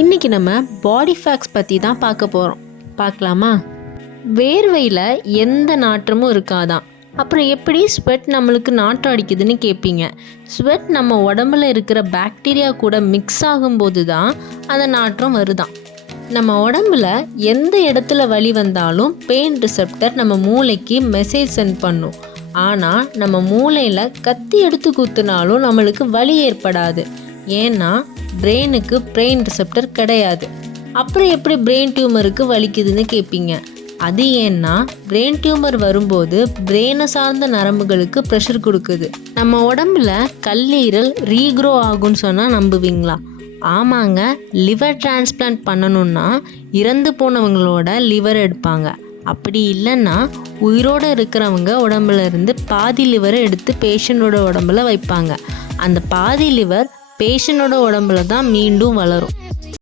இன்றைக்கி நம்ம பாடி ஃபேக்ட்ஸ் பற்றி தான் பார்க்க போகிறோம். பார்க்கலாமா? வேர்வையில் எந்த நாற்றமும் இருக்காதான். அப்புறம் எப்படி ஸ்வெட் நம்மளுக்கு நாற்றம் அடிக்குதுன்னு கேட்பீங்க. ஸ்வெட் நம்ம உடம்புல இருக்கிற பாக்டீரியா கூட மிக்ஸ் ஆகும்போது தான் அந்த நாற்றம் வருதான். நம்ம உடம்புல எந்த இடத்துல வலி வந்தாலும் பெயின் ரிசெப்டர் நம்ம மூளைக்கு மெசேஜ் சென்ட் பண்ணும். ஆனால் நம்ம மூளையில் கத்தி எடுத்து குத்துனாலும் நம்மளுக்கு வலி ஏற்படாது. ஏன்னா பிரெயினுக்கு பிரெயின் ரிசெப்டர் கிடையாது. அப்புறம் எப்படி பிரெயின் டியூமருக்கு வலிக்குதுன்னு கேட்பீங்க. அது ஏன்னா பிரெயின் டியூமர் வரும்போது பிரெயினை சார்ந்த நரம்புகளுக்கு ப்ரெஷர் கொடுக்குது. நம்ம உடம்புல கல்லீரல் ரீக்ரோ ஆகும்னு சொன்னால் நம்புவீங்களா? ஆமாங்க, லிவர் டிரான்ஸ்பிளான்ட் பண்ணணுன்னா இறந்து போனவங்களோட லிவர் எடுப்பாங்க. அப்படி இல்லைன்னா உயிரோடு இருக்கிறவங்க உடம்புல இருந்து பாதி லிவரை எடுத்து பேஷண்டோட உடம்புல வைப்பாங்க. அந்த பாதி லிவர் பேஷண்டோட உடம்புல தான் மீண்டும் வளரும்.